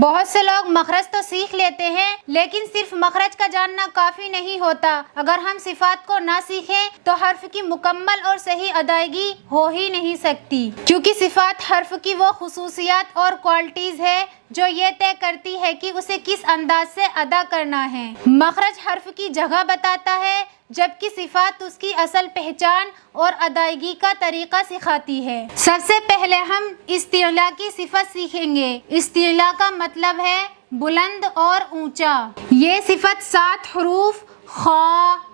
بہت سے لوگ مخرج تو سیکھ لیتے ہیں لیکن صرف مخرج کا جاننا کافی نہیں ہوتا۔ اگر ہم صفات کو نہ سیکھیں تو حرف کی مکمل اور صحیح ادائیگی ہو ہی نہیں سکتی، کیونکہ صفات حرف کی وہ خصوصیات اور کوالٹیز ہے جو یہ طے کرتی ہے کہ اسے کس انداز سے ادا کرنا ہے۔ مخرج حرف کی جگہ بتاتا ہے جبکہ صفات اس کی اصل پہچان اور ادائیگی کا طریقہ سکھاتی ہے۔ سب سے پہلے ہم استعلاء کی صفت سیکھیں گے۔ استعلاء کا مطلب ہے بلند اور اونچا۔ یہ صفت 7 حروف خ،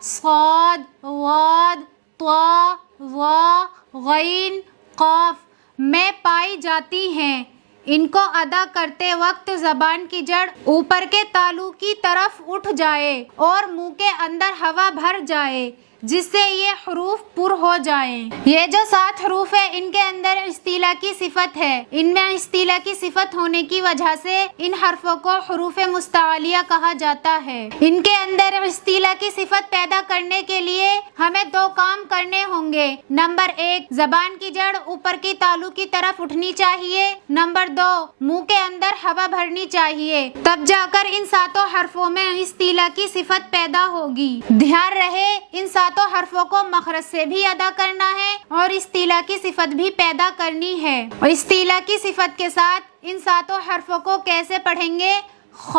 صاد، ضاد، طا، ظا، غین، قاف میں پائی جاتی ہیں۔ ان کو ادا کرتے وقت زبان کی جڑ اوپر کے تالو کی طرف اٹھ جائے اور منہ کے اندر ہوا بھر جائے جس سے یہ حروف پر ہو جائیں۔ یہ جو 7 حروف ہیں ان کے اندر استعلاء کی صفت ہے۔ ان میں استعلاء کی صفت ہونے کی وجہ سے ان حرفوں کو حروف مستعلیہ کہا جاتا ہے۔ ان کے اندر استعلاء کی صفت پیدا کرنے کے لیے ہمیں 2 کام کرنے ہوں گے۔ نمبر 1، زبان کی جڑ اوپر کی تالو کی طرف اٹھنی چاہیے۔ نمبر 2، منہ کے اندر ہوا بھرنی چاہیے، تب جا کر ان 7 حرفوں میں استعلاء کی صفت پیدا ہوگی۔ دھیان رہے ان 7 حرفوں کو مخرج سے بھی ادا کرنا ہے اور استعلاء کی صفت بھی پیدا کرنی ہے۔ اور استعلاء کی صفت کے ساتھ ان 7 حرفوں کو کیسے پڑھیں گے؟ خ،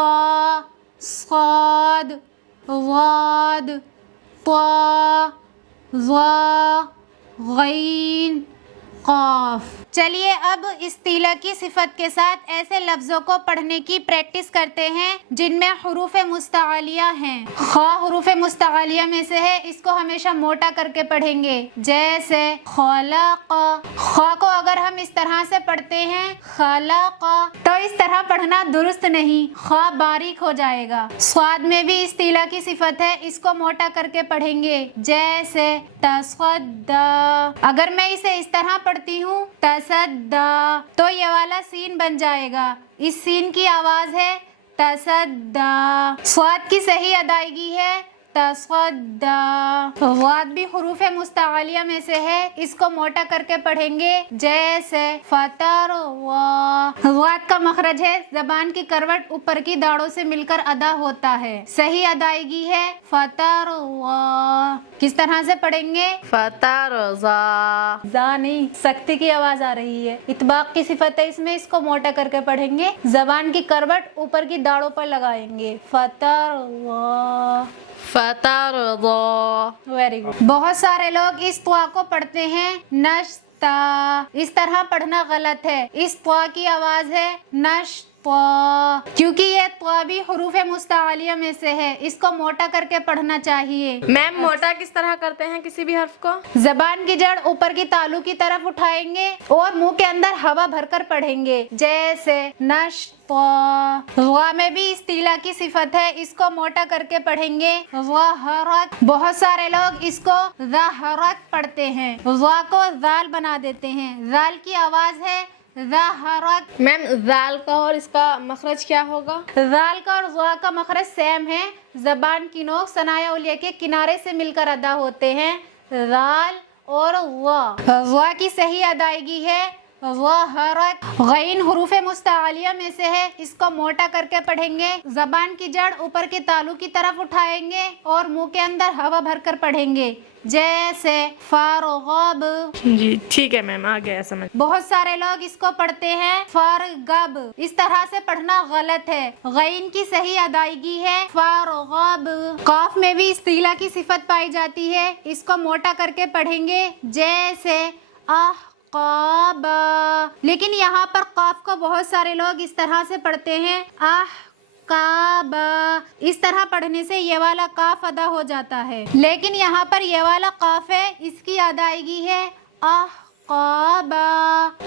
صاد، ضاد، طا، ظا، غین، قاف۔ چلیے اب استعلاء کی صفت کے ساتھ ایسے لفظوں کو پڑھنے کی پریکٹس کرتے ہیں جن میں حروف مستعلیہ ہیں۔ خ حروف مستعلیہ میں سے ہے، اس کو ہمیشہ موٹا کر کے پڑھیں گے، جیسے خلق۔ خ کو اگر ہم اس طرح سے پڑھتے ہیں خلق تو اس طرح پڑھنا درست نہیں، خ باریک ہو جائے گا۔ صاد میں بھی استعلاء کی صفت ہے، اس کو موٹا کر کے پڑھیں گے، جیسے تصدی۔ اگر میں اسے اس طرح پڑھتی ہوں تصدی تو یہ والا سین بن جائے گا، اس سین کی آواز ہے تصدی۔ صاد کی صحیح ادائیگی ہے تصدی۔ ضاد بھی حروف مستعلیہ میں سے ہے، اس کو موٹا کر کے پڑھیں گے، جیسے فتروی۔ ضاد کا مخرج ہے، زبان کی کروٹ اوپر کی داڑوں سے مل کر ادا ہوتا ہے، صحیح ادائیگی ہے فتروی۔ کس طرح سے پڑھیں گے؟ فترضا۔ زا نہیں، سختی کی آواز آ رہی ہے، اطباق کی صفت ہے اس میں، اس کو موٹا کر کے پڑھیں گے، زبان کی کروٹ اوپر کی داڑوں پر لگائیں گے، فتروی۔ فترضا۔ Very good. بہت سارے لوگ اس طا کو پڑھتے ہیں نشتا، اس طرح پڑھنا غلط ہے، اس طا کی آواز ہے نشتا، کیونکہ یہ طا بھی حروف مستعلیہ میں سے ہے، اس کو موٹا کر کے پڑھنا چاہیے۔ میم موٹا کس طرح کرتے ہیں کسی بھی حرف کو؟ زبان کی جڑ اوپر کی تالو کی طرف اٹھائیں گے اور منہ کے اندر ہوا بھر کر پڑھیں گے، جیسے نشتا۔ ضا میں بھی استعلاء کی صفت ہے، اس کو موٹا کر کے پڑھیں گے ظہرت۔ بہت سارے لوگ اس کو ظہرت پڑھتے ہیں، ضا کو ذال بنا دیتے ہیں، ذال کی آواز ہے ظہرت۔ میم ذال کا اور اس کا مخرج کیا ہوگا؟ ذال کا اور ضا کا مخرج سیم ہے، زبان کی نوک ثنایا علیہ کے کنارے سے مل کر ادا ہوتے ہیں، ذال اور ضا۔ ضا کی صحیح ادائیگی ہے ظہرت۔ غین حروف مستعلیہ میں سے ہے، اس کو موٹا کر کے پڑھیں گے، زبان کی جڑ اوپر کے تالو کی طرف اٹھائیں گے اور منہ کے اندر ہوا بھر کر پڑھیں گے، جیسے فرغب۔ جی ٹھیک ہے میم، آ گیا سمجھ۔ بہت سارے لوگ اس کو پڑھتے ہیں فرغب، اس طرح سے پڑھنا غلط ہے، غین کی صحیح ادائیگی ہے فرغب۔ قاف میں بھی استعلاء کی صفت پائی جاتی ہے، اس کو موٹا کر کے پڑھیں گے، جیسے احقاب۔ لیکن یہاں پر قاف کو بہت سارے لوگ اس طرح سے پڑھتے ہیں احقاب، اس طرح پڑھنے سے یہ والا قاف ادا ہو جاتا ہے، لیکن یہاں پر یہ والا قاف ہے، اس کی ادائیگی ہے احقاب۔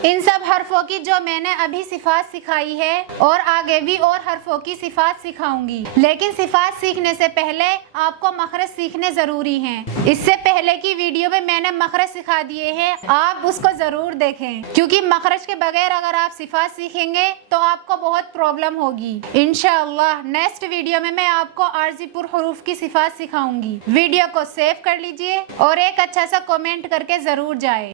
ان سب حرفوں کی جو میں نے ابھی صفات سکھائی ہے اور آگے بھی اور حرفوں کی صفات سکھاؤں گی، لیکن صفات سیکھنے سے پہلے آپ کو مخرج سیکھنے ضروری ہیں۔ اس سے پہلے کی ویڈیو میں نے مخرج سکھا دیے ہیں، آپ اس کو ضرور دیکھیں، کیونکہ مخرج کے بغیر اگر آپ صفات سیکھیں گے تو آپ کو بہت پرابلم ہوگی۔ انشاءاللہ نیکسٹ ویڈیو میں آپ کو عارضی پر حروف کی صفات سکھاؤں گی۔ ویڈیو کو سیو کر لیجئے اور ایک اچھا سا کمنٹ کر کے ضرور جائے۔